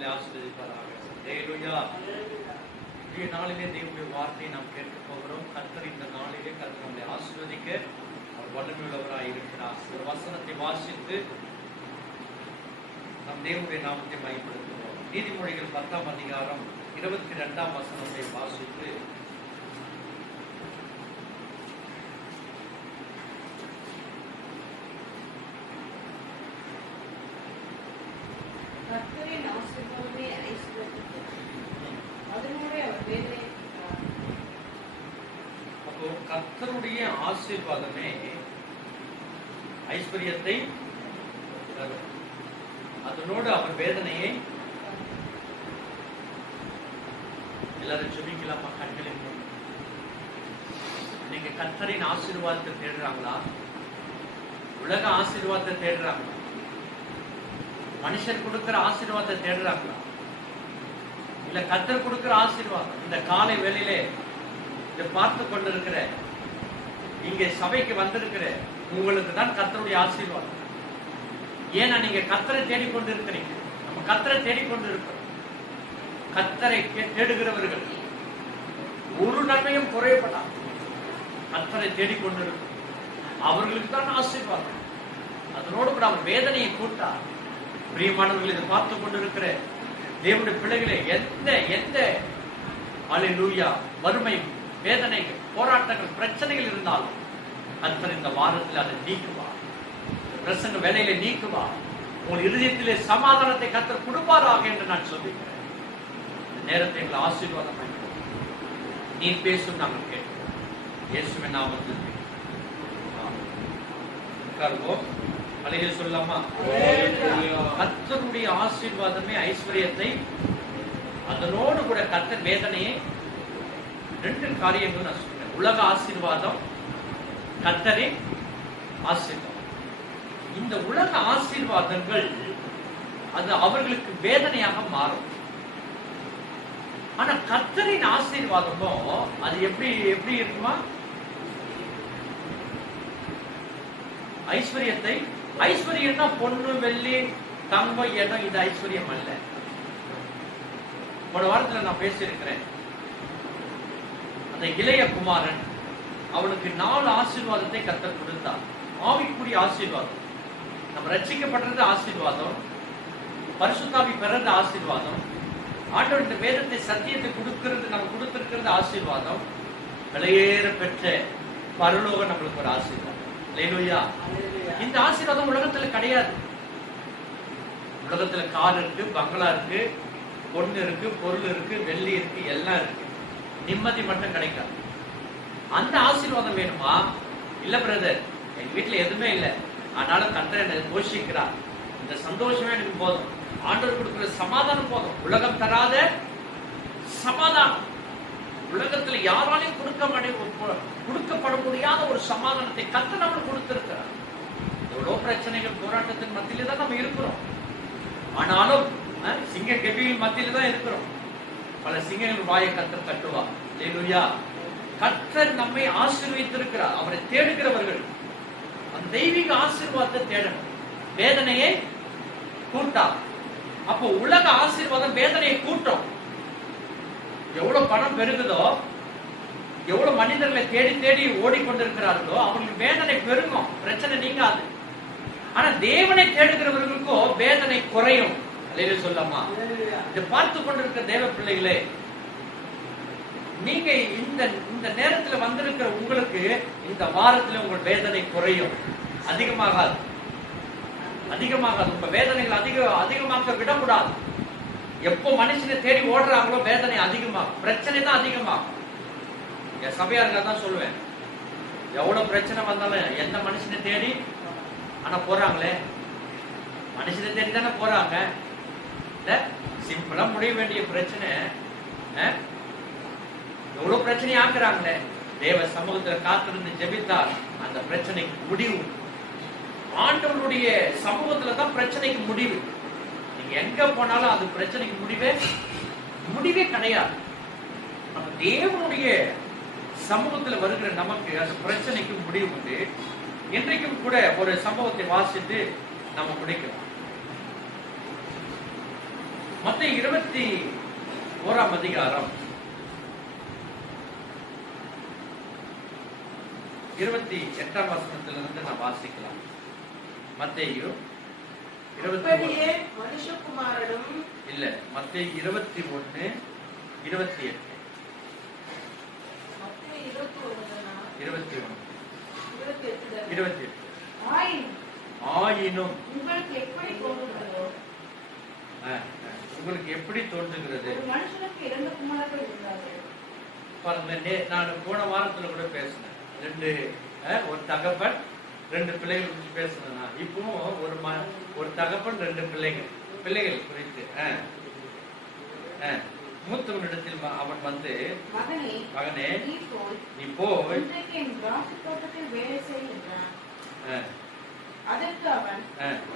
நம்மளை ஆசீர்வதிப்பாராக. ஹல்லேலூயா. இந்த நாளிலே தேவனுடைய வார்த்தையை நாம் கேட்க போகிறோம். கர்த்தர் இந்த நாளிலே கர்த்தர் நம்மளை ஆசீர்வதிக்க அவர் வல்லமையுள்ளவராய் இருக்கிறார். ஒரு வசனத்தை வாசித்து நம் தேவனுடைய நாமத்தை மையப்படுத்துகிறோம். நீதிமொழிகள் 10ஆம் அதிகாரம் 22ஆம் வசனத்தை வாசித்து கர்த்தருடைய ஆசீர்வாதமே ஐஸ்வர்யத்தை தரும், அதனோடு அவர் வேதனையை. எல்லாரும் சொல்லிக்கலாமா? கண்களின் நீங்க கர்த்தரின் ஆசீர்வாதத்தை தேடுறாங்களா? உலக ஆசீர்வாதத்தை தேடுறாங்களா? மனுஷர் கொடுக்கிற ஆசீர்வாதத்தை தேடுறாங்களா? இல்ல கர்த்தர் கொடுக்கிற ஆசீர்வாதம்? இந்த காலை வேளையிலே இதை பார்த்து கொண்டிருக்கிற, இங்க சபைக்கு வந்திருக்கிற உங்களுக்கு தான் கர்த்தருடைய ஆசீர்வாதம். ஏன்னா நீங்க கர்த்தரை தேடிக்கொண்டு இருக்கிறீங்க. நம்ம கர்த்தரை தேடிக்கொண்டு இருக்கிறோம். கர்த்தரை தேடுகிறவர்கள் ஒரு நன்மையும் குறையப்படாது. கர்த்தரை தேடிக்கொண்டு இருக்கிறோம். அவர்களுக்கு தான் ஆசீர்வாதம். அதனோடு கூட அவர் வேதனையை கூட்டார். பிரியமானவர்கள், இதை பார்த்து கொண்டிருக்கிற தேவனுடைய பிள்ளைகளே, எந்த அல்லேலூயா வறுமை, வேதனைகள், போராட்டங்கள், பிரச்சனைகள் இருந்தாலும் கர்த்தர் இந்த வாரத்தில் அதை நீக்குவார். பிரசங்க வேலையில நீக்குவார். உங்கள் இருதயத்திலே சமாதானத்தை கர்த்தர் கொடுப்பாராக என்று நான் சொல்லுகிறேன். இந்த நேரத்தை எங்களை ஆசீர்வாதம் பண்ணுவோம். நீ பேசும் நாங்கள் கேட்கிறோம். இயேசுவின் நாமத்தில் உட்காருவோம். அழகே சொல்லலாமா? கர்த்தருடைய ஆசீர்வாதமே ஐஸ்வர்யத்தை, அதனோடு கூட கர்த்தர் வேதனையை. ரெண்டு காரியங்கள் நான் சொல்றேன். உலக ஆசீர்வாதம், கர்த்தரின் ஆசீர்வாதம். இந்த உலக ஆசீர்வாதங்கள் அது அவர்களுக்கு வேதனையாக மாறும். ஆனா கர்த்தரின் ஆசீர்வாதமோ அது எப்படி இருக்குமா? ஐஸ்வர்யத்தை, ஐஸ்வர்யம்னா பொண்ணு, வெள்ளி, தங்கம், இடம், இது ஐஸ்வர்யம் அல்ல. ஒரு வாரத்துல நான் பேசியிருக்கிறேன். அந்த இளைய குமாரன், அவனுக்கு 4 ஆசீர்வாதத்தை கர்த்தர் கொடுத்தார். ஆவிக்குரிய ஆசீர்வாதம், நம்ம ரட்சிக்கப்படுறது ஆசீர்வாதம், பரிசுத்தாவி பெறது ஆசீர்வாதம், ஆண்டவர் இந்த வேதத்தை சத்தியத்தை கொடுக்கிறது, நம்ம கொடுத்திருக்கிறது ஆசீர்வாதம், விலையேற பெற்ற பரலோகம் நம்மளுக்கு ஒரு ஆசீர்வாதம். அல்லேலூயா. இந்த ஆசீர்வாதம் உலகத்துல கிடையாது. உலகத்துல கார் இருக்கு, பங்களா இருக்கு, பொண்ணு இருக்கு, பொருள் இருக்கு, வெள்ளி இருக்கு, எல்லாம் இருக்கு. நிம்மதி மட்டும் கிடைக்காது. அந்த ஆசீர்வாதம் வேணுமா? இல்ல பிரதர், எங்க வீட்டுல எதுவுமே இல்லை, அதனால கர்த்தர் என்னை போஷிக்கிறார், இந்த சந்தோஷமே எனக்கு போதும், ஆண்டவர் கொடுக்கிற சமாதானம் போதும். உலகம் தராத சமாதானம், உலகத்துல யாராலையும் கொடுக்கப்பட முடியாத ஒரு சமாதானத்தை கர்த்தர் நம்மளுக்கு கொடுத்திருக்கிறார். எவ்வளவு பிரச்சனைகள், போராட்டத்தின் மத்தியில தான் நம்ம இருக்கிறோம். ஆனாலும் சிங்க கெபியில் மத்தியில தான் இருக்கிறோம். பல சிங்கங்கள் வாயை கர்த்தர் கட்டுவார். அல்லேலூயா. கர்த்தர் நம்மை ஆசீர்வதித்திருக்கிறார். அவரை தேடுகிறவர்கள் அந்த தெய்வீக ஆசீர்வாதத்தை தேடணும். வேதனையை கூட்டா. அப்போ உலக ஆசீர்வாதம் வேதனையை கூட்டும். எவ்வளவு பணம் பெருகுதோ, எவ்வளவு மனிதர்களை தேடி தேடி ஓடிக்கொண்டிருக்கிறார்களோ அவங்களுக்கு வேதனை பெருகும், பிரச்சனை நீங்காது. ஆனா தேவனை தேடுகிறவர்களுக்கோ வேதனை குறையும். அல்லேலூயா சொல்லமா? இதை பார்த்து கொண்டிருக்கிற தேவ பிள்ளைகளே, நீங்க இந்த நேரத்துல வந்திருக்கிற உங்களுக்கு இந்த வாரத்துல உங்கள் வேதனை குறையும், அதிகமாகாது. உங்க வேதனைகள் அதிகமாக்க விடக்கூடாது. எப்போ மனுஷனை தேடி ஓடுறாங்களோ வேதனை அதிகமாகும், பிரச்சனை தான் அதிகமாகும். என் சபையாருங்க தான் சொல்லுவேன், எவ்வளவு பிரச்சனை வந்தாலும் எந்த மனுஷனை தேடி ஆனா போறாங்களே, மனுஷனை தேடி தானே போறாங்க. சிம்பிளா முடிய வேண்டிய பிரச்சனை எவ்வளவு பிரச்சனை ஆக்குறாங்களே. தேவ சமூகத்துல காத்திருந்து ஜெபித்தால் அந்த பிரச்சனைக்கு முடிவு. ஆண்டவருடைய சமூகத்துல தான் பிரச்சனைக்கு முடிவு. நீங்க எங்க போனாலும் அது பிரச்சனைக்கு முடிவே கிடையாது. நம்ம தேவனுடைய சமூகத்துல வருகிற நமக்கு அந்த பிரச்சனைக்கு முடிவு உண்டு. இன்றைக்கும் கூட ஒரு சம்பவத்தை வாசித்து நம்ம முடிக்கிறோம். மத்தேயு 21 அதிகாரம் 28 வசனத்திலிருந்து நான் வாசிக்கலாம். மத்தேயு 21 மனுஷகுமாரனும் இல்ல, மத்தேயு 21 28 28 ஆயினும் உங்களுக்கு எப்படி தோன்றுகிறதோ, உங்களுக்கு எப்படி தோன்றுகிறது? ஒரு மனுஷனுக்கு 2 குமாரர்கள் இருந்தார்கள். பாருங்க, நான் போன வாரத்துல கூட பேசினேன். ஒரு தகப்பன் 2 பிள்ளைகள் குறித்து பேசினேன். இப்பவும் ஒரு தகப்பன் 2 பிள்ளைகள் குறித்து மூத்தவனிடத்தில் அவன் வந்து, மகனே நீ போய் இன்றைக்கு என் திராட்சை தோட்டத்தில் வேலை செய் என்றான். அதற்கு அவன்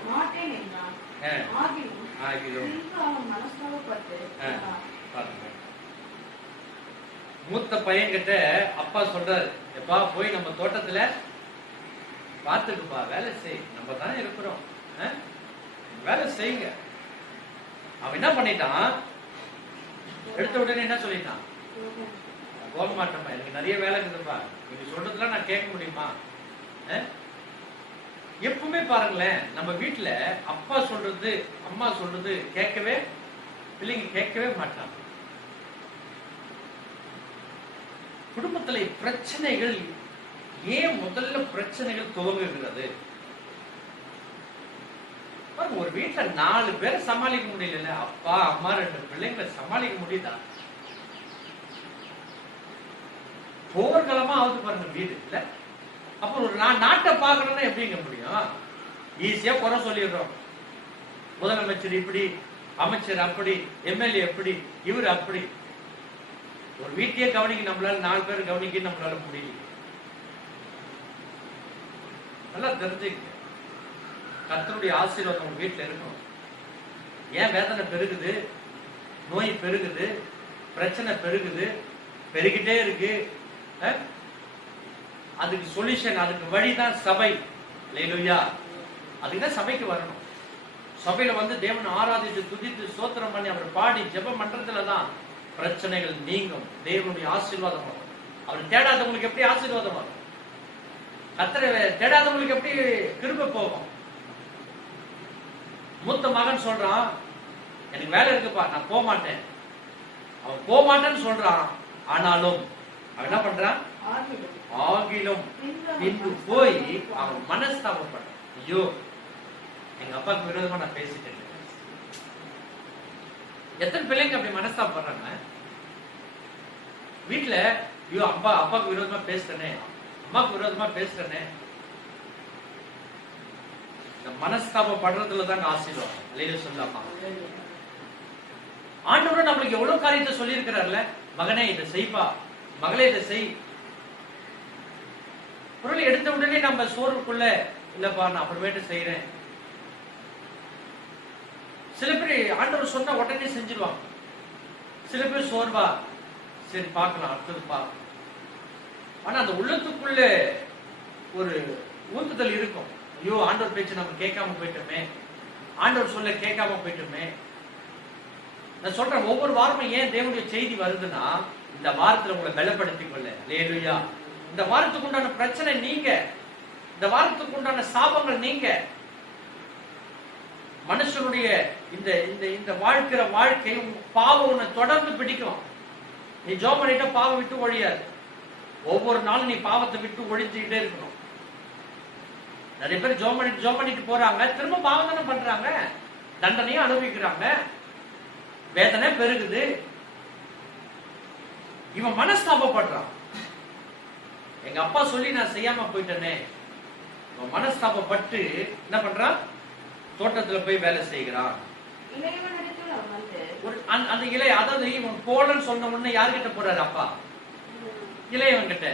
மாட்டேன் என்றான். ஆகிலும் அவன் மனஸ்தாபப்பட்டு பாருங்க, மூத்த பையன் கிட்ட அப்பா சொல்றாரு, எப்பா போய் நம்ம தோட்டத்துல பார்த்துக்குப்பா, வேலை செய், நம்ம தானே இருக்கிறோம், வேலை செய்யுங்க. அவன் என்ன பண்ணிட்டான்? எடுத்த உடனே என்ன சொல்லிட்டான்? போக மாட்டேம்மா, எனக்கு நிறைய வேலை இருக்குதுப்பா, நீங்க சொல்றதுலாம் நான் கேட்க முடியுமா? எப்பவுமே பாருங்களேன், நம்ம வீட்டுல அப்பா சொல்றது அம்மா சொல்றது பிள்ளைங்க கேட்கவே மாட்டாங்க. குடும்பத்துல பிரச்சனைகள் ஏன் முதல்ல பிரச்சனைகள் துவங்குகிறது? ஒரு வீட்டுல 4 பேரை சமாளிக்க முடியல, அப்பா அம்மா 2 பிள்ளைங்களை சமாளிக்க முடியுதா? போர்க்களமா ஆகுது பாருங்க வீடு இல்ல. அப்ப ஒரு நாட்டை பாக்கணும்னா எப்படிங்க முடியும்? ஈஸியா குறை சொல்லிடுறோம். முதலமைச்சர் இப்படி, அமைச்சர் அப்படி, எம்எல்ஏ எப்படி, இவர் அப்படி. ஒரு வீட்டையே கவனிக்க நம்மளால 4 பேர் கவனிக்க நம்மளால முடியல. நல்லா தெரிஞ்சுக்க, கர்த்தருடைய ஆசீர்வாதம் உங்க வீட்டுல இருக்கணும். ஏன் வேதனை பெருகுது, நோய் பெருகுது, பிரச்சனை பெருகுது, பெருகிட்டே இருக்கு? அதுக்கு சொல்யூஷன், அதுக்கு வழிதான் சபை. அல்லேலூயா. அதுக்குதான் சபைக்கு வரணும். சபையில வந்து தேவன் ஆராதித்து துதித்து ஸ்தோத்திரம் பண்ணி அவர் பாடி ஜெபம் பண்றதுலதான் பிரச்சனைகள் நீங்கும், தேவனுடைய ஆசீர்வாதம் வரும். அவர் தேடாதவங்களுக்கு எப்படி ஆசீர்வாதம் வரும்? கர்த்தரை தேடாதவங்களுக்கு எப்படி கிருபை போகும்? மூத்த மகன் சொல்றான், எனக்கு வேலை இருக்குப்பா, நான் போக மாட்டேன். அவன் போக மாட்டேன்னு சொல்றான். ஆனாலும் அவன் என்ன பண்றான்? ஆகிலும் பின்பு போய் அவன் மனஸ்தாபப்பட்டான். ஐயோ, எங்க அப்பாவுக்கு விரோதமா நான் பேசிட்டேன். எத்தனை பிள்ளைங்க அப்படி மனஸ்தாபப்படுறாங்க வீட்டுல? ஐயோ, அப்பாவுக்கு விரோதமா பேசுறேனே, அம்மாவுக்கு விரோதமா பேசுறேனே. மனஸ்தாபப்படுறதுல தாங்க ஆசீர்வாதம். அல்லேலூயா சொல்லாமா? ஆண்டவர் நம்மளுக்கு எவ்வளவு காரியத்தை சொல்லி இருக்கிறார்ல. மகனே இதை செய்ப்பா, மகளே இதை செய். பொருளை எடுத்த உடனே நம்ம சோர்வுக்குள்ள இல்லப்பா நான் அப்புறமேட்டு செய்யறேன். சில பேர் ஆண்டவர் சொன்னா உடனே செஞ்சிருவாங்க. சில பேர் சோர்வா, சரி பார்க்கலாம், அடுத்தது பார்க்கலாம். ஆனா அந்த உள்ளத்துக்குள்ள ஒரு ஊந்துதல் இருக்கும். ஐயோ, ஆண்டவர் பேச்சு நம்ம கேட்காம போயிட்டோமே, ஆண்டவர் சொல்ல கேட்காம போயிட்டோமே. நான் சொல்றேன், ஒவ்வொரு வாரமும் ஏன் தேவனுடைய செய்தி வருதுன்னா, இந்த வாரத்துல உங்களை பலப்படுத்திக் கொள்ள. அல்லேலூயா. இந்த வாரத்துக்கு உண்டான பிரச்சனை நீங்க, இந்த வாரத்துக்கு உண்டான சாபங்கள் நீங்க. மனுஷனுடைய இந்த இந்த இந்த வாழ்க்கிற வாழ்க்கை பாவம் உன்னை தொடர்ந்து பிடிக்கும். நீ ஜெபம் பண்ணிட்ட பாவம் விட்டு ஒழியாது. ஒவ்வொரு நாளும் நீ பாவத்தை விட்டு ஒழிஞ்சுக்கிட்டே இருக்கணும். நிறைய பேர் ஜெபம் பண்ணிட்டு போறாங்க, திரும்ப பாவம் தானே பண்றாங்க, தண்டனையும் அனுபவிக்கிறாங்க, வேதனை பெருகுது. இவன் மனஸ்தாபப்படுறான். எங்க அப்பா சொல்லி நான் செய்யாம போயிட்டேனே. இவன் மனஸ்தாபப்பட்டு என்ன பண்றான்? தோட்டத்துல போய் வேலை செய்கிறான். அந்த இளைய, அதாவது இவன் போலன்னு சொன்ன உடனே யார்கிட்ட போறாரு? அப்பா இளையவன் கிட்ட,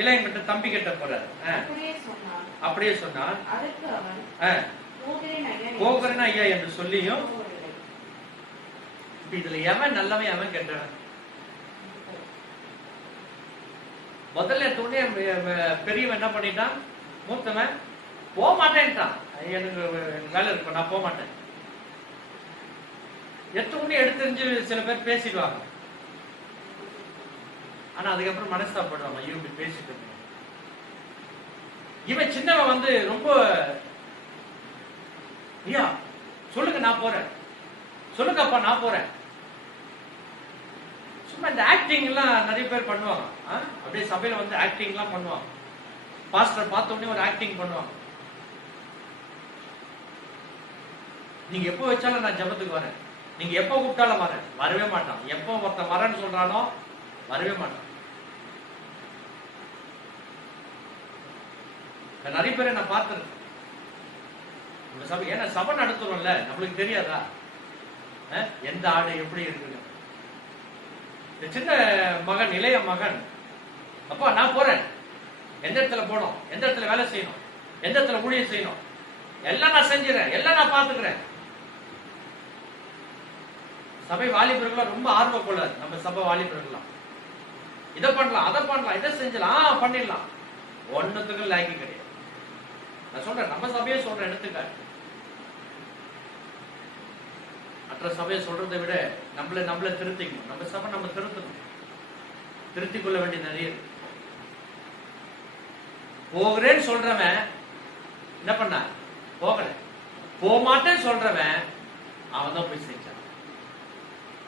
இளையவன் கிட்ட, தம்பி கிட்ட போறாரு. அப்படியே சொன்னான். போகிறேன் ஐயா என்று சொல்லியும், இதுல எவன் நல்லவன் எவன் கெட்டவன்? முதல்ல துணை பெரியவன் என்ன பண்ணிட்டான்? மூத்தவன் போக மாட்டேன்ட்டான். எனக்கு வேலை இருக்கும், நான் போக மாட்டேன். எத்தனை எடுத்தெறிஞ்சு சில பேர் பேசிடுவாங்க. ஆனா அதுக்கப்புறம் மனஸ்தாபப்படுவாங்க, ஐயோ இப்படி பேசிட்டு. இவன் சின்னவன் வந்து ரொம்ப, ஐயா சொல்லுங்க நான் போறேன், சொல்லுங்க அப்பா நான் போறேன். சும்மா இந்த ஆக்டிங் எல்லாம் நிறைய பேர் பண்ணுவாங்க. அப்படியே சபையில வந்து ஆக்டிங் எல்லாம் பண்ணுவாங்க. பாஸ்டர் பார்த்த உடனே ஒரு ஆக்டிங் பண்ணுவாங்க. நீங்க எப்போ வச்சாலும் நான் ஜெபத்துக்கு வரேன், நீங்க எப்போ கூப்பிட்டாலும் வரேன். வரவே மாட்டான். எப்போ ஒருத்தன் வரேன்னு சொல்றானோ வரவே மாட்டான். நிறைய பேரை நான் பார்த்திருக்கேன் இந்த சபை. ஏன்னா சபை நடத்துறோம்ல, நம்மளுக்கு தெரியாதா எந்த ஆடு எப்படி இருக்குன்னு. இந்த சின்ன மகன், இளைய மகன், அப்பா நான் போறேன், எந்த இடத்துல போகணும், எந்த இடத்துல வேலை செய்யணும், எந்த இடத்துல ஊழியம் செய்யணும், எல்லாம் நான் செஞ்சிடறேன், எல்லாம் நான் பார்த்துக்கிறேன். சபை வாலிபர்கள்லாம் ரொம்ப ஆர்வம் கொள்ளாது. நம்ம சபை வாலிபர்கள்லாம் இதை பண்ணலாம், அதை பண்ணலாம், இதை செஞ்சலாம், பண்ணிடலாம். ஒன்னுத்துக்கும் லாய்க்கு கிடையாது. நான் சொல்றேன், நம்ம சபையை சொல்றேன் எடுத்துக்க. மற்ற சபையை சொல்றதை விட நம்மள திருத்திக்கணும். நம்ம சபை நம்ம திருத்தணும், திருத்திக் கொள்ள வேண்டிய நிறைய இருக்கு. போகிறேன்னு சொல்றவன் என்ன பண்ண, போகல. போமாட்டேன்னு சொல்றவன் அவன் தான் போய் செஞ்சான்.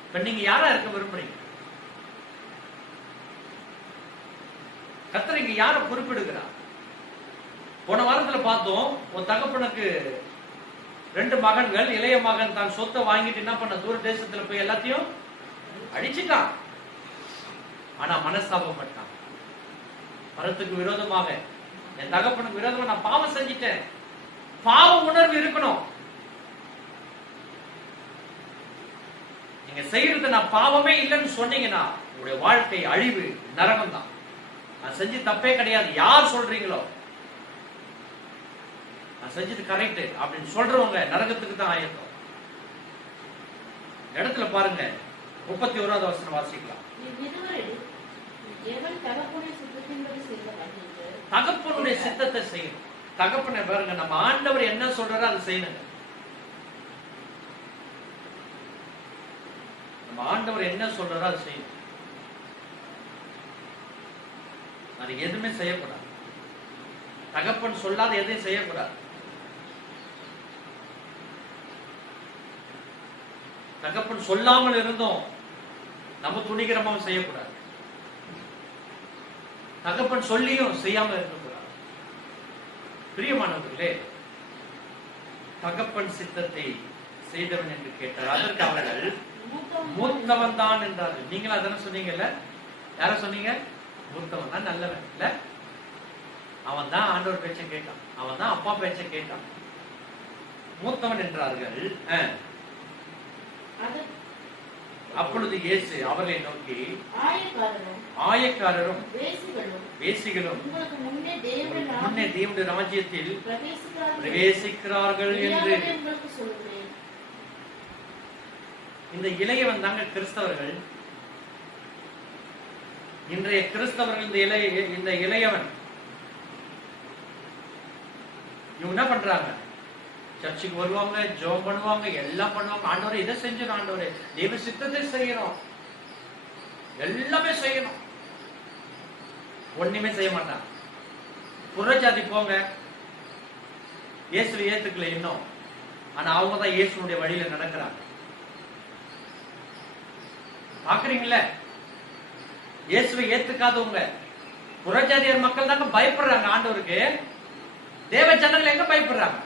இப்ப நீங்க யாரா இருக்க விரும்புறீங்க? கர்த்தர் இங்க யாரை குறிப்பிடுகிறார்? போன வாரத்துல பார்த்தோம், ஒரு தகப்பனுக்கு 2 மகன்கள். இளைய மகன் தான் சொத்தை வாங்கிட்டு என்ன பண்ண, தூர தேசத்துல போய் எல்லாத்தையும் அடிச்சுட்டான். ஆனா மனஸ்தாபப்பட்டான். மரத்துக்கு விரோதமாக, என் தகப்பனுக்கு விரோதமா நான் பாவம் செஞ்சிட்டேன். பாவ உணர்வு இருக்கணும். நீங்க செய்யறது நான் பாவமே இல்லைன்னு சொன்னீங்கன்னா உங்களுடைய வாழ்க்கை அழிவு, நரகம் தான். நான் செஞ்சு தப்பே கிடையாது யார் சொல்றீங்களோ, நான் செஞ்சது கரெக்ட் அப்படின்னு சொல்றவங்க நரகத்துக்கு தான் ஆயத்தம். இடத்துல பாருங்க, 31வது வசனம் வாசிக்கலாம். தகப்பனுடைய சித்தத்தை செய்யணும். தகப்பனை பாருங்க, நம்ம ஆண்டவர் என்ன சொல்றாரோ அதை செய்யணும். நம்ம ஆண்டவர் என்ன சொல்றாரோ அதை செய்யணும். அது எதுவுமே செய்யக்கூடாது. தகப்பன் சொல்லாத எதையும் செய்யக்கூடாது. தகப்பன் சொல்லாமல் இருந்தோம் நம்ம துணிகரமாக செய்யக்கூடாது. தகப்பன் சொல்லியும் செய்யாம இருக்கக்கூடாது. பிரியமானவர்களே, தகப்பன் சித்தத்தை செய்தவன் என்று கேட்டார். அதற்கு அவர்கள் மூத்தவன் தான் என்றார்கள். நீங்களும் அதான சொன்னீங்கல்ல? யார சொன்னீங்க? மூத்தவன் தான் நல்லவன் இல்ல, அவன் தான் ஆண்டவர் பேச்சை கேட்டான், அவன் தான் அப்பா பேச்சை கேட்டான். மூத்தவன் என்றார்கள். அப்பொழுது இயேசு அவர்களை நோக்கி, ஆயக்காரரும் வேசிகளும் முன்னே தேவனுடைய ராஜ்யத்தில் பிரவேசிக்கிறார்கள் என்று. இந்த இளையவன் தாங்க கிறிஸ்தவர்கள். இன்றைய கிறிஸ்தவர்கள் இந்த இளையவன் இவங்க என்ன பண்றாங்க? சர்ச்சுக்கு வருவாங்க, ஜெபம் பண்ணுவாங்க, எல்லாம் பண்ணுவாங்க. ஆண்டவரே இதை செஞ்சிடும், ஆண்டவரே தேவ சித்தத்தை செய்யணும், எல்லாமே செய்யணும். ஒண்ணுமே செய்ய மாட்டாங்க. புறஜாதி போங்க, இயேசுவை ஏத்துக்கல இன்னும், ஆனா அவங்க தான் இயேசுடைய வழியில நடக்கிறாங்க. பாக்குறீங்களா? இயேசுவை ஏத்துக்காதவங்க புறஜாதியர் மக்கள் தாங்க பயப்படுறாங்க ஆண்டவருக்கு. தேவ ஜனங்கள் எங்க பயப்படுறாங்க?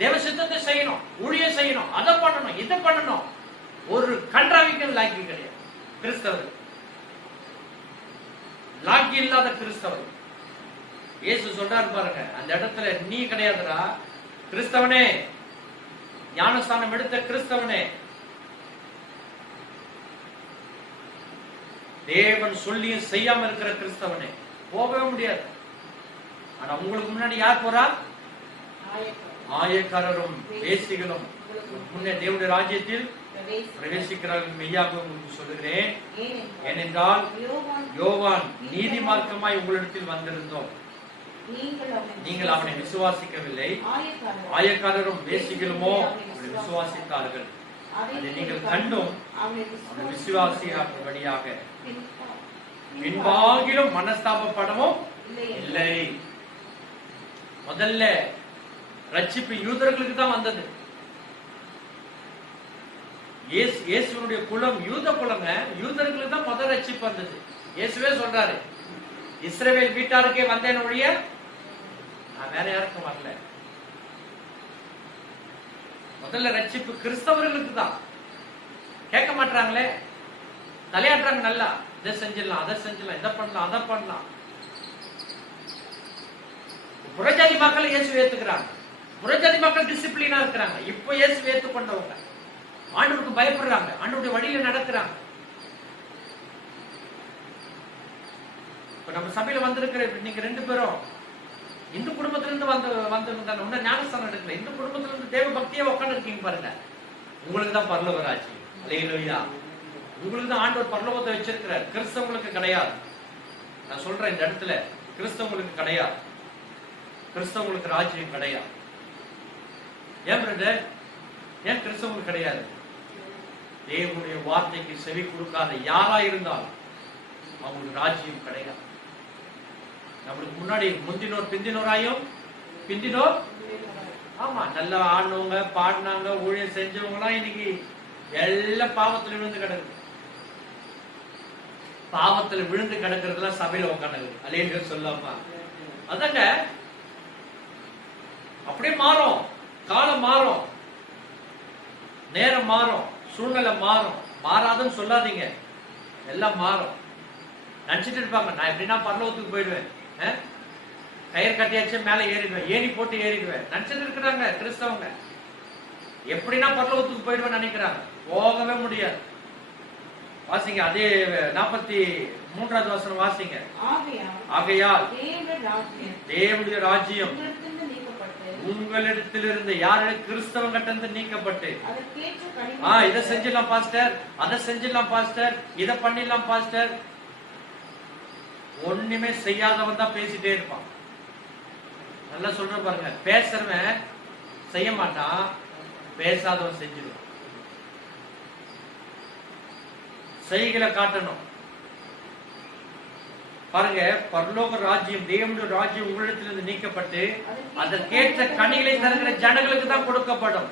தேவ சித்தத்தை செய்யணும், ஊழியம் செய்யணும், அதை பண்ணணும், இதை பண்ணணும். ஒரு கன்றாவிக்கும் லாக்கி கிடையாது கிறிஸ்தவர். லாக்கி இல்லாத கிறிஸ்தவர். இயேசு சொல்றாரு பாருங்க, அந்த இடத்துல நீ கிடையாதுடா கிறிஸ்தவனே, ஞானஸ்தானம் எடுத்த கிறிஸ்தவனே, தேவன் சொல்லியும் செய்யாம இருக்கிற கிறிஸ்தவனே போகவே முடியாது. ஆனா உங்களுக்கு முன்னாடி யார் போறா? ஆயக்காரரும் வேசிகளும் முன்னே தேவனுடைய ராஜ்யத்தில் பிரவேசிக்கிறார்கள். மெய்யாக உங்களுக்கு சொல்லுகிறேன், ஏனென்றால் யோவான் நீதி மார்க்கமாய் உங்களிடத்தில் வந்திருந்தோம், நீங்கள் அவனை விசுவாசிக்கவில்லை. ஆயக்காரரும் வேசிகளுமோ விசுவாசித்தார்கள். அதை நீங்கள் கண்டும் அவனை விசுவாசியாகும்படியாக பின்பாகிலும் மனஸ்தாபப்படவும் இல்லை. முதல்ல ரட்சிப்பு யூதர்களுக்கு தான் வந்தது. இயேசுனுடைய குலம் யூத குலங்க, யூதர்களுக்கு தான் முதல் ரட்சிப்பு வந்தது. இயேசுவே சொல்றாரு, இஸ்ரவேல் வீட்டாருக்கே வந்தேன் ஒழிய நான் வேற யாருக்கும் வரல. முதல்ல ரட்சிப்பு கிறிஸ்தவர்களுக்கு தான். கேட்க மாட்டாங்களே, தலையாட்டுறாங்க, நல்லா இதை செஞ்சிடலாம், அதை செஞ்சிடலாம், இதை பண்ணலாம், அதை பண்ணலாம். புறஜாதி மக்கள் இயேசு ஏத்துக்கிறாங்க, புறஜாதி மக்கள் டிசிப்ளினா இருக்கிறாங்க. இப்போ இயேசு ஏத்துக்கொண்டவங்க ஆண்டவருக்கு பயப்படுறாங்க, ஆண்டவருடைய வழியில நடக்கிறாங்க. இப்ப நம்ம சபையில வந்திருக்கிற நீங்க 2 பேரும் இந்து குடும்பத்திலிருந்து வந்திருந்தாங்க, இன்னும் ஞானஸ்தானம் எடுக்கல. இந்து குடும்பத்திலிருந்து தேவ பக்தியா உட்கார்ந்து இருக்கீங்க பாருங்க. உங்களுக்கு தான் பரலோக ராஜ்யம். அல்லேலூயா. உங்களுக்கு தான் ஆண்டவர் பரலோகத்தை வச்சிருக்கிறார். கிறிஸ்தவங்களுக்கு கிடையாது. நான் சொல்றேன், இந்த இடத்துல கிறிஸ்தவங்களுக்கு கிடையாது, கிறிஸ்தவங்களுக்கு ராஜ்யம் கிடையாது. ஏன் பிரதர், ஏன் கிறிஸ்தவங்களுக்கு கிடையாது? தேவனுடைய வார்த்தைக்கு செவி கொடுக்காத யாரா இருந்தாலும் அவங்களுக்கு ராஜ்யம் கிடையாது. நம்மளுக்கு முன்னாடி முந்தினோர் பிந்தினோராயும் பிந்தினோர், ஆமா, நல்லா ஆடினவங்க, பாடினாங்க, ஊழியம் செஞ்சவங்க இன்னைக்கு எல்லாம் பாவத்துல விழுந்து கிடக்குது. பாவத்துல விழுந்து கிடக்கிறதுலாம் சபையில உட்காந்து அல்லேலூயா சொல்லாமா. அதாங்க அப்படியே மாறும், காலம் மாறும், நேரம் மாறும், சூழ்நிலை மாறும். மாறாதுன்னு சொல்லாதீங்க, எல்லாம் மாறும். நினைச்சிட்டு இருப்பாங்க, நான் எப்படின்னா பரலோகத்துக்கு போயிடுவேன், கயிறு கட்டியாச்சு மேல ஏறிடுவேன், ஏணி போட்டு ஏறிடுவேன் நினைச்சிட்டு இருக்கிறாங்க கிறிஸ்தவங்க. எப்படின்னா பரலோகத்துக்கு போயிடுவேன் நினைக்கிறாங்க. போகவே முடியாது. வாசிங்க, அதே 43வது வசனம் வாசிங்க. ஆகையால் தேவனுடைய ராஜ்யம் உங்களிடத்திலிருந்து, யாரு? கிறிஸ்தவம் கட்டந்து நீக்கப்பட்டு, இதை செஞ்சிடலாம் பாஸ்டர், அதை செஞ்சிடலாம் பாஸ்டர், இதை பண்ணிடலாம் பாஸ்டர், ஒண்ணுமே செய்யாதவன் தான் பேசிட்டே இருப்பான். நல்லா சொல்ற பாருங்க, பேசுறவன் செய்ய மாட்டான், பேசாதவன் செஞ்சிடுவான். செய்களை காட்டணும் பாருங்க. பரலோக ராஜ்யம், தேவனுடைய ராஜ்யம் உங்களிடத்திலிருந்து நீக்கப்பட்டு அதற்கேற்ற கனிகளை தருகிற ஜனங்களுக்கு தான் கொடுக்கப்படும்.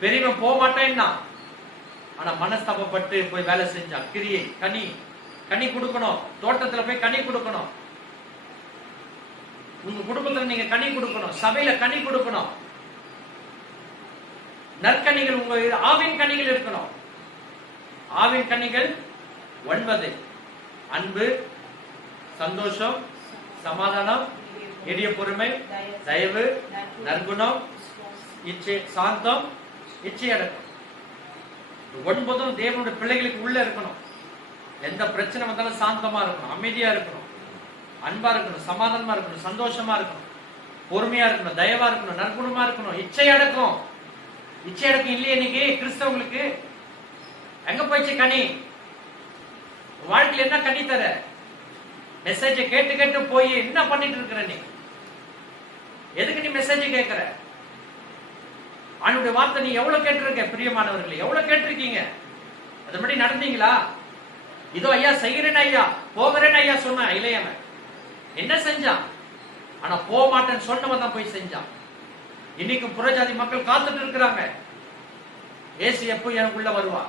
பெரியவன் போக மாட்டேன்னா, ஆனா மனஸ்தாபப்பட்டு போய் வேலை செஞ்சா கிரியை கனி கொடுக்கணும். தோட்டத்துல போய் கனி கொடுக்கணும். உங்க குடும்பத்துல நீங்க கனி கொடுக்கணும், சபையில கனி கொடுக்கணும். நற்கனிகள், உங்க ஆவின் கனிகள் இருக்கணும். ஆவின் கனிகள் 9: அன்பு, சந்தோஷம், சமாதானம், எளிய பொறுமை, தயவு, நற்குணம், சாந்தம், இச்சையடக்கம். 9 தேவனுடைய பிள்ளைகளுக்கு உள்ள இருக்கணும். எந்த பிரச்சனை வந்தாலும் சாந்தமா இருக்கணும், அமைதியா இருக்கணும், அன்பா இருக்கணும், சமாதானமா இருக்கணும், சந்தோஷமா இருக்கணும், பொறுமையா இருக்கணும், தயவா இருக்கணும், நற்குணமா இருக்கணும், இச்சையடக்கம். இச்சையடக்கம் இல்லையே இன்னைக்கு கிறிஸ்தவங்களுக்கு. எங்க போயிடுச்சு கனி? வாழ்க்கையில என்ன கனி தர? மெசேஜ் கேட்டு கேட்டு போய் என்ன பண்ணிட்டு இருக்கிற நீ? எதுக்கு நீ மெசேஜ் கேட்கிற? ஆண்டவருடைய வார்த்தை நீ எவ்வளவு கேட்டிருக்க? பிரியமானவர்களே, எவ்வளவு கேட்டிருக்கீங்க? அது மாதிரி நடந்தீங்களா? இதோ ஐயா செய்கிறேன், ஐயா போகிறேன் ஐயா சொன்ன இளையவன் என்ன செஞ்சான்? ஆனா போக மாட்டேன்னு சொன்னவன் தான் போய் செஞ்சான். இன்னைக்கும் புறஜாதி மக்கள் காத்துட்டு இருக்கிறாங்க. இயேசு எப்போ எனக்குள்ள வருவா?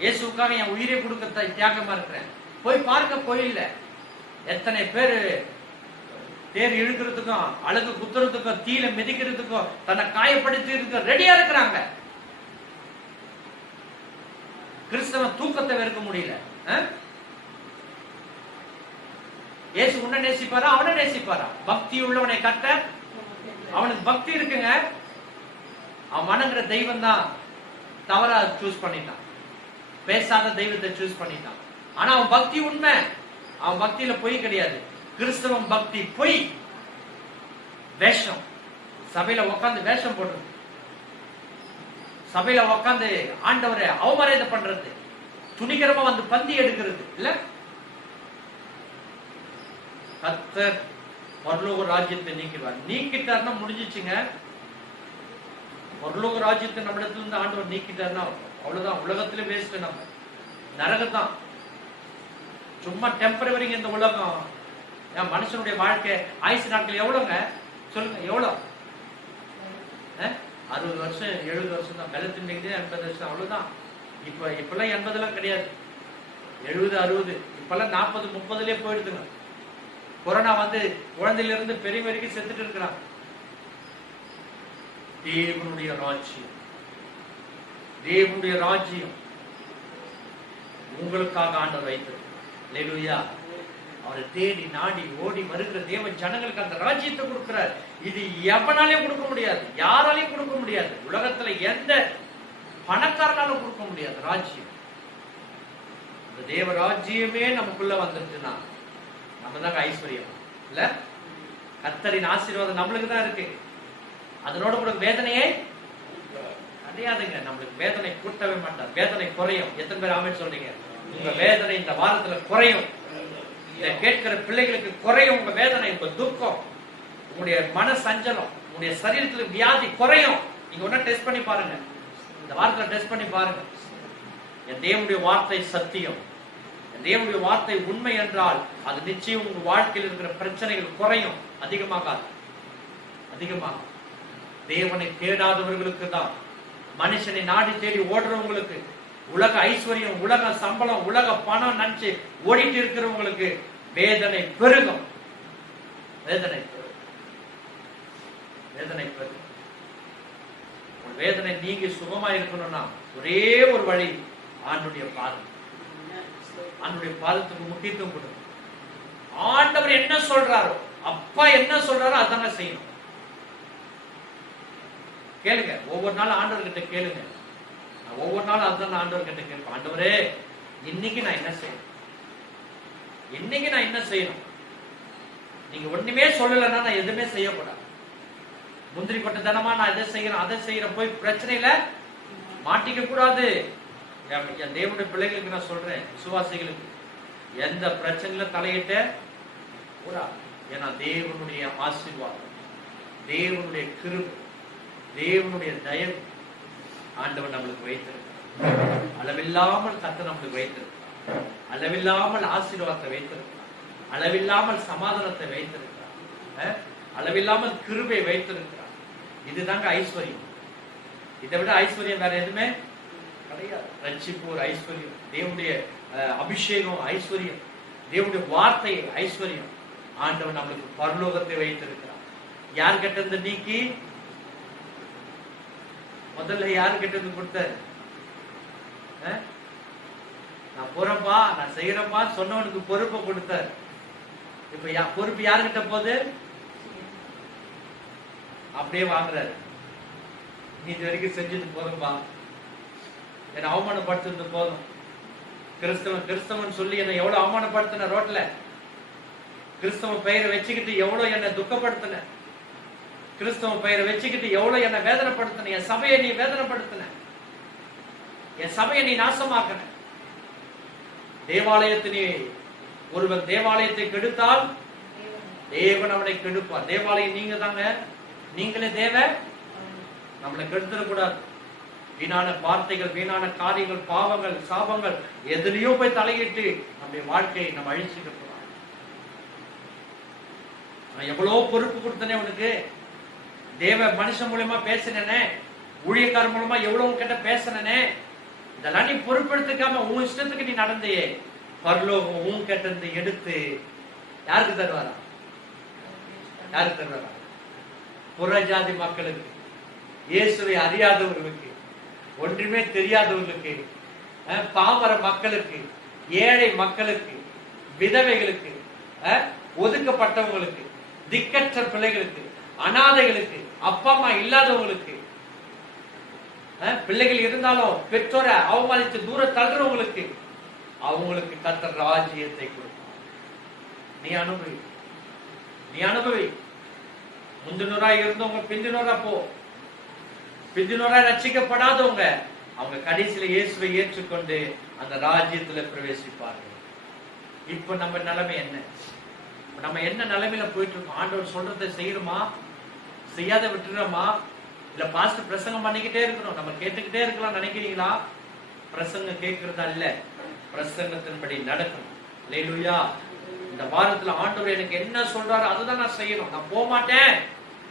இயேசுக்காக என் உயிரை கொடுக்க தியாகமா இருக்கிறேன். போய் பார்க்க கோயில்ல எத்தனை பேரு தேர் இழுக்கிறதுக்கும், அழகு குத்துறதுக்கும், தீல மிதிக்கிறதுக்கும், தன்னை காயப்படுத்தி ரெடியா இருக்கிறாங்க. கிறிஸ்தவன் தூக்கத்தை வெறுக்க முடியல. இயேசு உன்னை நேசிப்பாரா? அவனை நேசிப்பாரா? பக்தி உள்ளவனை கட்ட அவனுக்கு பக்தி இருக்குங்க. அவன் வணங்குற தெய்வம் தான் தவறா சூஸ் பண்ணிட்டான், பேசாத தெய்வத்தை சூஸ் பண்ணிட்டான். ஆனா அவன் பக்தி உண்மை, அவன் பக்தியில பொய் கிடையாது. கிறிஸ்தவம் பக்தி பொய், வேஷம். சபையில உட்காந்து வேஷம் போடுறது, சபையில உட்காந்து ஆண்டவரை அவமரியாதை பண்றது, துணிகரமா வந்து பந்தி எடுக்கிறது இல்ல. கர்த்தர் பரலோக ராஜ்யத்தை நீக்கிடுவார். நீக்கிட்டார்னா முடிஞ்சிச்சுங்க. பரலோக ராஜ்யத்தை நம்மிடத்துல இருந்து ஆண்டவர் நீக்கிட்டாருன்னா அவ்வளவுதான், உலகத்திலே வேஸ்ட். நம்ம நரகத்தான், சும்மா டெம்பரவரிங்க இந்த உலகம். ஏன் மனுஷனுடைய வாழ்க்கை ஆயுசு நாட்கள் எவ்வளவுங்க சொல்லுங்க? எவ்வளவு? 60 வருஷம் 70 வருஷம் தான். வெள்ளத்தின் மிகுதி 80 வருஷம், அவ்வளவுதான். இப்பெல்லாம் 80 கிடையாது, 70 60. இப்பெல்லாம் 40 30லயே போயிடுதுங்க. கொரோனா வந்து குழந்தையில இருந்து பெரிய வரைக்கும் செத்துட்டு இருக்கிறாங்க. தேவனுடைய ராஜ்யம், தேவனுடைய ராஜ்யம் உங்களுக்காக ஆண்டவர் வைத்தது. அல்லேலூயா. அவரை தேடி நாடி ஓடி வருகிற தேவ ஜனங்களுக்கு அந்த ராஜ்யத்தை கொடுக்கிறார். இது எவனாலையும் கொடுக்க முடியாது, யாராலையும் கொடுக்க முடியாது. உலகத்துல எந்த பணக்காரனாலும் கொடுக்க முடியாது ராஜ்யம். இந்த தேவ ராஜ்யமே நமக்குள்ள வந்துருச்சுன்னா நம்ம தாங்க ஐஸ்வர்யம் இல்ல? கர்த்தரின் ஆசீர்வாதம் நம்மளுக்கு தான் இருக்கு. அதனோட கூட வேதனையே கிடையாதுங்க. நம்மளுக்கு வேதனை கூட்டவே மாட்டார், வேதனை குறையும். எத்தனை பேர் ஆமென் சொல்றீங்க? உங்க வேதனை இந்த வாரத்துல குறையும். இதை கேட்கிற பிள்ளைகளுக்கு குறையும் உங்க வேதனை, உங்க துக்கம், உங்களுடைய மன சஞ்சலம், உங்களுடைய சரீரத்துல வியாதி குறையும். நீங்க ஒண்ணா டெஸ்ட் பண்ணி பாருங்க, இந்த வாரத்துல டெஸ்ட் பண்ணி பாருங்க. என் தேவனுடைய வார்த்தை சத்தியம், என் தேவனுடைய வார்த்தை உண்மை என்றால் அது நிச்சயம் உங்க வாழ்க்கையில் இருக்கிற பிரச்சனைகள் குறையும். அதிகமாகாது, அதிகமாக. தேவனை தேடாதவர்களுக்கு தான், மனுஷனை நாடி தேடி ஓடுறவங்களுக்கு, உலக ஐஸ்வர்யம், உலக சம்பளம், உலக பணம் நினைச்சு ஓடிட்டு இருக்கிறவங்களுக்கு வேதனை பெருகும். வேதனை பெருகும், வேதனை பெருகும். வேதனை நீங்க சுகமா இருக்கணும்னா ஒரே ஒரு வழி, ஆண்டுடைய பாதம். ஆண்டுடைய பாதத்துக்கு முக்கியத்துவம் கொடுங்க. ஆண்டவர் என்ன சொல்றாரோ, அப்பா என்ன சொல்றாரோ அதாங்க செய்யணும். கேளுங்க, ஒவ்வொரு நாளும் ஆண்டவர்கிட்ட கேளுங்க. ஒவ்வொரு நாளும் அதுதான் ஆண்டவர் கிட்ட கேட்பேன். ஆண்டவரே, இன்னைக்கு நான் என்ன செய்யணும், இன்னைக்கு நான் என்ன செய்யணும்? நீங்க ஒண்ணுமே சொல்லலைன்னா நான் எதுவுமே செய்யக்கூடாது. முந்திரி கொட்ட தினமா நான் எதை செய்யறேன் அதை செய்யறேன் போய் பிரச்சனையில மாட்டிக்க கூடாது. என் தேவனுடைய பிள்ளைகளுக்கு நான் சொல்றேன், விசுவாசிகளுக்கு எந்த பிரச்சனையில தலையிட்ட கூடாது. ஏன்னா தேவனுடைய ஆசீர்வாதம், தேவனுடைய கிருபை, தேவனுடைய தயவு ஆண்டவர் நம்மளுக்கு வைத்திருக்கிறார். அளவில்லாமல் கர்த்தர் நம்மளுக்கு வைத்திருக்கிறார். அளவில்லாமல் ஆசீர்வாதத்தை வைத்திருக்கிறார். அளவில்லாமல் சமாதானத்தை வைத்திருக்கிறார். அளவில்லாமல் கிருபை வைத்திருக்கிறார். இதுதாங்க ஐஸ்வர்யம். இதை விட ஐஸ்வர்யம் வேற எதுவுமே கிடையாது. ரட்சிப்பு ஒரு ஐஸ்வர்யம், தேவனுடைய அபிஷேகம் ஐஸ்வர்யம், தேவனுடைய வார்த்தை ஐஸ்வர்யம். ஆண்டவர் நம்மளுக்கு பரலோகத்தை வைத்திருக்கிறார். யார் கிட்ட இருந்து நீக்கி முதல்ல யாரு கிட்ட இருந்து கொடுத்தாரு? நான் போறப்பா, நான் செய்யறப்பா சொன்னவனுக்கு பொறுப்பை கொடுத்தாரு. இப்ப பொறுப்பு யாருகிட்ட போகுது? அப்படியே வாங்குறாரு. நீ இது வரைக்கும் செஞ்சது போதும்பா, என்னை அவமானப்படுத்துறது போதும். கிறிஸ்தவன் கிறிஸ்தவன் சொல்லி என்னை எவ்வளவு அவமானப்படுத்தின, ரோட்ல கிறிஸ்தவ பெயரை வச்சுக்கிட்டு எவ்வளவு என்னை துக்கப்படுத்தின, கிறிஸ்தவ பெயரை வச்சுக்கிட்டு எவ்வளவு என்னை வேதனைப்படுத்தின, என் சபையை நீ வேதனைப்படுத்தின, என் சபையை நீ நாசமாக்கின. தேவாலயத்தை நீ ஒருவன் தேவாலயத்தை கெடுத்தால் தேவன் அவனை கெடுப்பார். தேவாலயம் நீங்க தாங்க, நீங்களே தேவ. நம்மளை கெடுத்துடக்கூடாது. வீணான வார்த்தைகள், வீணான காரியங்கள், பாவங்கள், சாபங்கள் எதுலயோ போய் தலையிட்டு நம்முடைய வாழ்க்கையை நம்ம அழிச்சுக்க கூடாது. நான் எவ்வளவு பொறுப்பு கொடுத்தனே உனக்கு, தேவ மனுஷன் மூலமா பேசினே, ஊழியக்காரர் மூலமா எவ்வளவு கிட்ட பேசினே, இதெல்லாம் நீ பொறுப்பெடுத்துக்காம உன் இஷ்டத்துக்கு நீ நடந்தையே, பரலோகம் உன் கிட்ட இருந்து எடுத்து யாருக்கு தருவாரா? யாருக்கு தருவாரா? புறஜாதி மக்களுக்கு, இயேசுவை அறியாதவர்களுக்கு, ஒன்றுமே தெரியாதவர்களுக்கு, பாமர மக்களுக்கு, ஏழை மக்களுக்கு, விதவைகளுக்கு, ஒதுக்கப்பட்டவங்களுக்கு, திக்கற்ற பிள்ளைகளுக்கு, அனாதைகளுக்கு, அப்பா அம்மா இல்லாதவங்களுக்கு, பிள்ளைகள் இருந்தாலும் பெற்றோரை அவமானித்து தூர தள்ளுறவங்களுக்கு, அவங்களுக்கு கர்த்தர் ராஜ்யத்தை கொடுப்பார். நீ அனுபவி, நீ அனுபவி. முந்தினோரா இருந்தவங்க பிந்தினோரா போ. பிந்தினோரா ரட்சிக்கப்படாதவங்க அவங்க கடைசியில இயேசுவை ஏற்றுக்கொண்டு அந்த ராஜ்யத்துல பிரவேசிப்பார்கள். இப்ப நம்ம நிலைமை என்ன? நம்ம என்ன நிலைமையில போயிட்டு இருக்கோம்? ஆண்டவர் சொல்றதை செய்யணுமா, செய்யாத விட்டுறோமா? இல்ல பாஸ்டர் பிரசங்கம் பண்ணிக்கிட்டே இருக்கணும், நம்ம கேட்டுக்கிட்டே இருக்கலாம் நினைக்கிறீங்களா? பிரசங்கம் கேட்கறதா இல்ல, பிரசங்கத்தின்படி நடக்கணும். அல்லேலூயா. இந்த வாரத்துல ஆண்டவர் எனக்கு என்ன சொல்றாரு அதுதான் நான் செய்யணும். நான் போக மாட்டேன்,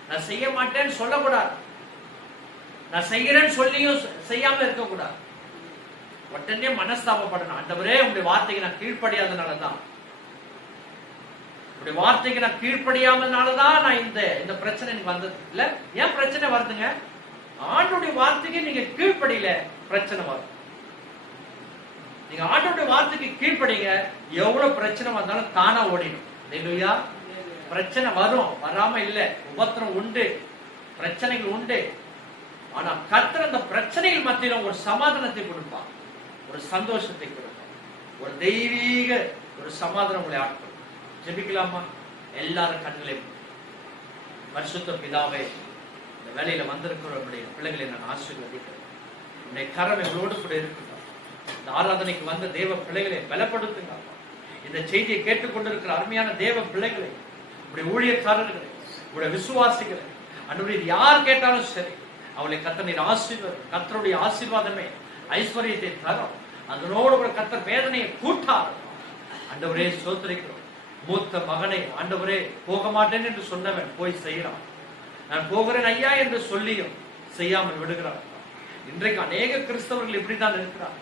நான் செய்ய மாட்டேன்னு சொல்லக்கூடாது. நான் செய்யறேன்னு சொல்லியும் செய்யாம இருக்க கூடாது. உடனே மனஸ்தாபப்படணும். ஆண்டவரே உங்களுடைய வார்த்தைக்கு நான் கீழ்ப்படியாதனாலதான், உங்களுடைய வார்த்தைக்கு நான் கீழ்ப்படியாமனாலதான் நான் இந்த பிரச்சனை எனக்கு வந்தது. இல்ல ஏன் பிரச்சனை வருதுங்க? ஆண்டோடைய வார்த்தைக்கு நீங்க கீழ்ப்படியில பிரச்சனை வரும். நீங்க ஆண்டோடைய வார்த்தைக்கு கீழ்ப்படிங்க, எவ்வளவு பிரச்சனை வந்தாலும் தானா ஓடிடும். அல்லேலூயா. பிரச்சனை வரும், வராம இல்ல, உபத்திரம் உண்டு, பிரச்சனைகள் உண்டு. ஆனா கர்த்தர் அந்த பிரச்சனைகள் மத்தியில ஒரு சமாதானத்தை கொடுப்பான், ஒரு சந்தோஷத்தை கொடுப்பான், ஒரு தெய்வீக ஒரு சமாதானம் உங்களை ஆட்டும். ஜெபிக்கலாமா? எல்லாரும் கண்களை பரிசுத்த பிதாவே, இந்த வேலையில வந்திருக்கிற பிள்ளைகளை நான் ஆசீர்வதிக்கிறேன். உன்னுடைய கரம் எங்களோடு கூட இருக்குங்க. இந்த ஆராதனைக்கு வந்த தேவ பிள்ளைகளை பலப்படுத்துங்க. இந்த செய்தியை கேட்டுக்கொண்டிருக்கிற அருமையான தேவ பிள்ளைகளை, உடைய ஊழியக்காரர்களை, உடைய விசுவாசிகளை, அன்றைய யார் கேட்டாலும் சரி, அவளை கர்த்தர் ஆசீர்வாதம், கர்த்தருடைய ஆசீர்வாதமே ஐஸ்வர்யத்தை தரும். அதனோடு கூட கர்த்தர் வேதனையை கூட்டார். ஆண்டவரே ஸ்தோத்திரிக்கிறோம். மூத்த மகனை ஆண்டவரே போக மாட்டேன் என்று சொன்னவன் போய் செய்யறான். நான் போகிறேன் ஐயா என்று சொல்லியும் செய்யாமல் விடுகிறார். இன்றைக்கு அநேக கிறிஸ்தவர்கள் இப்படித்தான் இருக்கிறார்.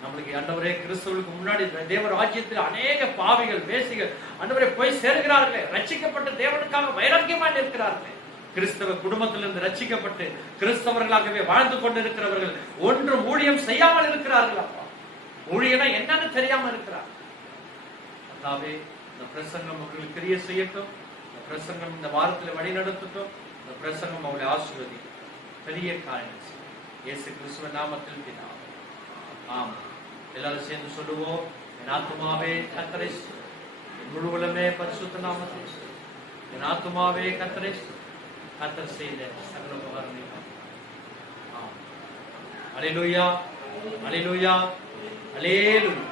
நம்மளுக்கு ஆண்டவரே கிறிஸ்தவர்களுக்கு முன்னாடி தேவ ராஜ்யத்தில் அநேக பாவிகள், வேசிகள் ஆண்டவரே போய் சேர்கிறார்களே, ரட்சிக்கப்பட்ட தேவனுக்காக வைராக்கியமாக இருக்கிறார்களே. கிறிஸ்தவ குடும்பத்திலிருந்து ரட்சிக்கப்பட்டு கிறிஸ்தவர்களாகவே வாழ்ந்து கொண்டிருக்கிறவர்கள் ஒன்றும் ஊழியம் செய்யாமல் இருக்கிறார்கள். அப்பா, ஊழியனா என்னன்னு தெரியாம இருக்கிறார். அதாவே இந்த பிரசங்கம் அவர்களுக்கு கிரிய செய்யட்டும். இந்த பிரசங்கம் இந்த வாரத்தில் வழி நடத்தட்டும். இந்த பிரசங்கம் அவங்களை ஆசீர்வதிக்கும். பெரிய காரியம் இயேசு கிறிஸ்துவ நாமத்தில் பிதாவே, ஆமா. எல்லாரும் சேர்ந்து சொல்லுவோம். என் ஆத்துமாவே கர்த்தரை ஸ்துதி, என் முழு உள்ளமே பரிசுத்த நாமத்தை ஸ்துதி, என் ஆத்துமாவே கர்த்தரை ஸ்துதி, கர்த்தர் செய்த சகல உபகாரங்களையும். ஆமென். அல்லேலூயா, அல்லேலூயா, அல்லேலூயா.